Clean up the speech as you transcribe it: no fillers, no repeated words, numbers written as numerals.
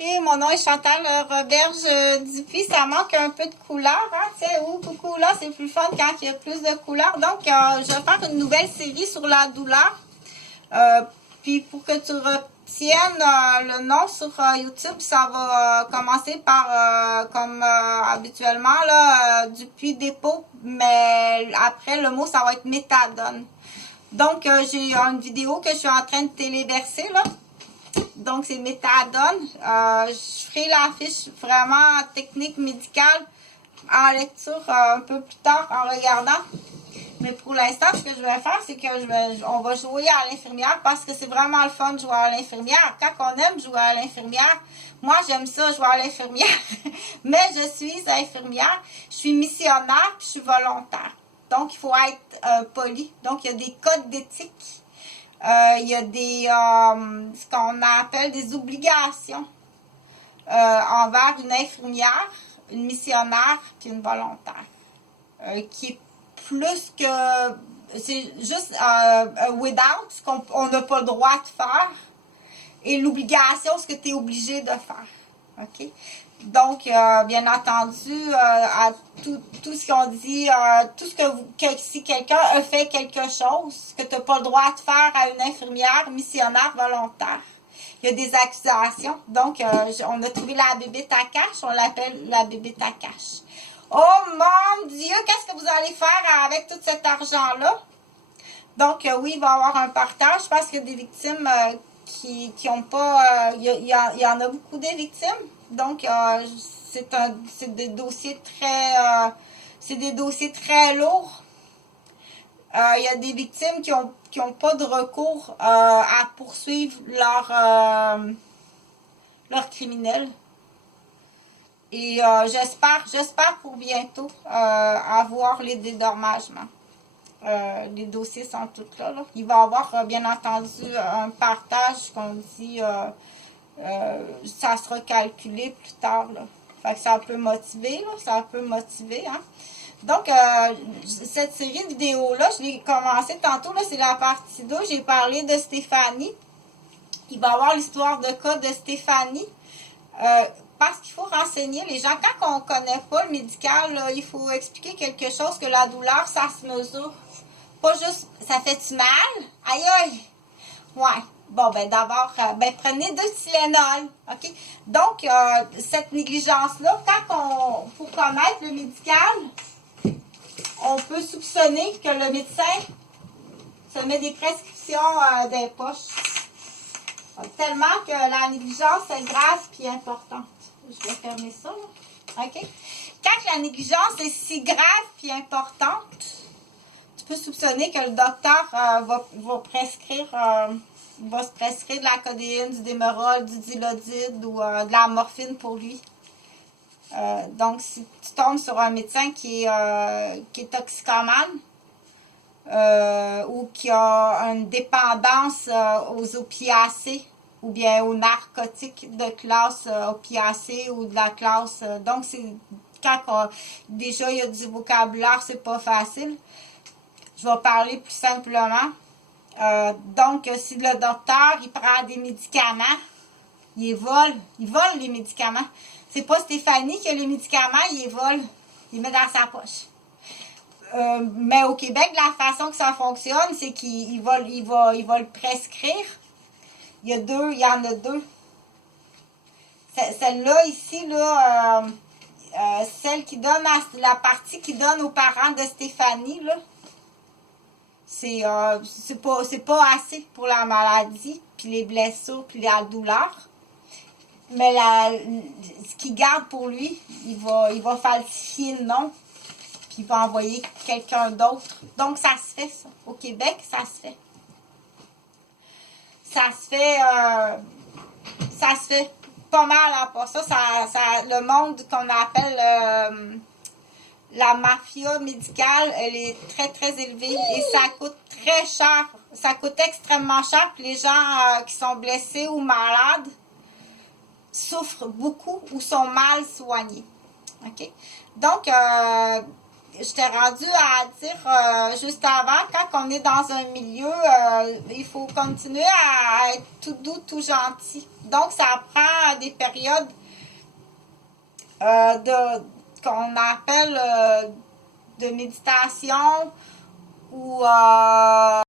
Mon nom est Chantal Roberge Dupuis. Ça manque un peu de couleur, hein, tu sais, coucou, là, c'est plus fun quand il y a plus de couleurs. Donc, je vais faire une nouvelle série sur la douleur. Puis, pour que tu retiennes le nom sur YouTube, ça va commencer par, comme habituellement, là, Dupuis Dépôt. Mais après, le mot, ça va être méthadone. Donc, j'ai une vidéo que je suis en train de téléverser, là. Donc, c'est méthadone. Je ferai la fiche vraiment technique médicale en lecture un peu plus tard en regardant. Mais pour l'instant, ce que je vais faire, c'est que on va jouer à l'infirmière parce que c'est vraiment le fun de jouer à l'infirmière. Quand on aime jouer à l'infirmière, moi j'aime ça jouer à l'infirmière, mais je suis infirmière, je suis missionnaire puis je suis volontaire. Donc, il faut être poli. Donc, il y a des codes d'éthique. Il y a ce qu'on appelle des obligations envers une infirmière, une missionnaire puis une volontaire. Qui est plus que... C'est juste without, ce qu'on n'a pas le droit de faire, et l'obligation, ce que tu es obligé de faire. OK? Donc, bien entendu, à tout ce qu'on dit, tout ce que si quelqu'un a fait quelque chose que tu n'as pas le droit de faire à une infirmière, missionnaire, volontaire, il y a des accusations. Donc, on a trouvé la bébête à cache, on l'appelle la bébête à cache. Oh mon Dieu, qu'est-ce que vous allez faire avec tout cet argent-là? Donc, oui, il va y avoir un partage. Je pense qu'il y a des victimes qui n'ont pas... il y en a beaucoup des victimes. Donc, c'est des dossiers très lourds. Il y a des victimes qui ont pas de recours à poursuivre leur criminel. Et j'espère pour bientôt avoir les dédommagements. Les dossiers sont tous là. Il va y avoir, bien entendu, un partage qu'on dit, ça sera calculé plus tard. Là. Fait que ça peut motiver, là, ça peut motiver. Hein. Donc, cette série de vidéos-là, je l'ai commencé tantôt, là, c'est la partie 2. J'ai parlé de Stéphanie. Il va y avoir l'histoire de cas de Stéphanie. Parce qu'il faut renseigner les gens. Quand on ne connaît pas le médical, là, il faut expliquer quelque chose, que la douleur, ça se mesure. Pas juste, ça fait-tu mal? Aïe, aïe! Ouais. Bon, ben d'abord, prenez 2 Tylenol. OK? Donc, cette négligence-là, pour connaître le médical, on peut soupçonner que le médecin se met des prescriptions dans les poches. Tellement que la négligence est grave et importante. Je vais fermer ça, là. OK? Quand la négligence est si grave et importante, tu peux soupçonner que le docteur va se prescrire de la codéine, du Démerol, du Dilodide ou de la morphine pour lui. Donc, si tu tombes sur un médecin qui est toxicomane ou qui a une dépendance aux opiacés ou bien aux narcotiques de classe opiacée ou de la classe... donc, c'est quand déjà il y a du vocabulaire, c'est pas facile. Je vais parler plus simplement. Donc, si le docteur, il prend des médicaments, il vole les médicaments. C'est pas Stéphanie qui a les médicaments, il les vole. Il les met dans sa poche. Mais au Québec, la façon que ça fonctionne, c'est qu'il va le prescrire. Il y en a 2. Celle-là, ici, là, celle qui donne la partie qui donne aux parents de Stéphanie, là, c'est pas assez pour la maladie, puis les blessures, puis la douleur. Mais ce qu'il garde pour lui, il va falsifier le nom, puis il va envoyer quelqu'un d'autre. Donc, ça se fait, ça. Au Québec, ça se fait. Ça se fait pas mal à part ça. Le monde qu'on appelle la mafia médicale, elle est très, très élevée et ça coûte très cher. Ça coûte extrêmement cher. Puis les gens qui sont blessés ou malades souffrent beaucoup ou sont mal soignés. OK? Donc, j'étais rendue à dire juste avant, quand on est dans un milieu, il faut continuer à être tout doux, tout gentil. Donc, ça prend des périodes qu'on appelle de méditation ou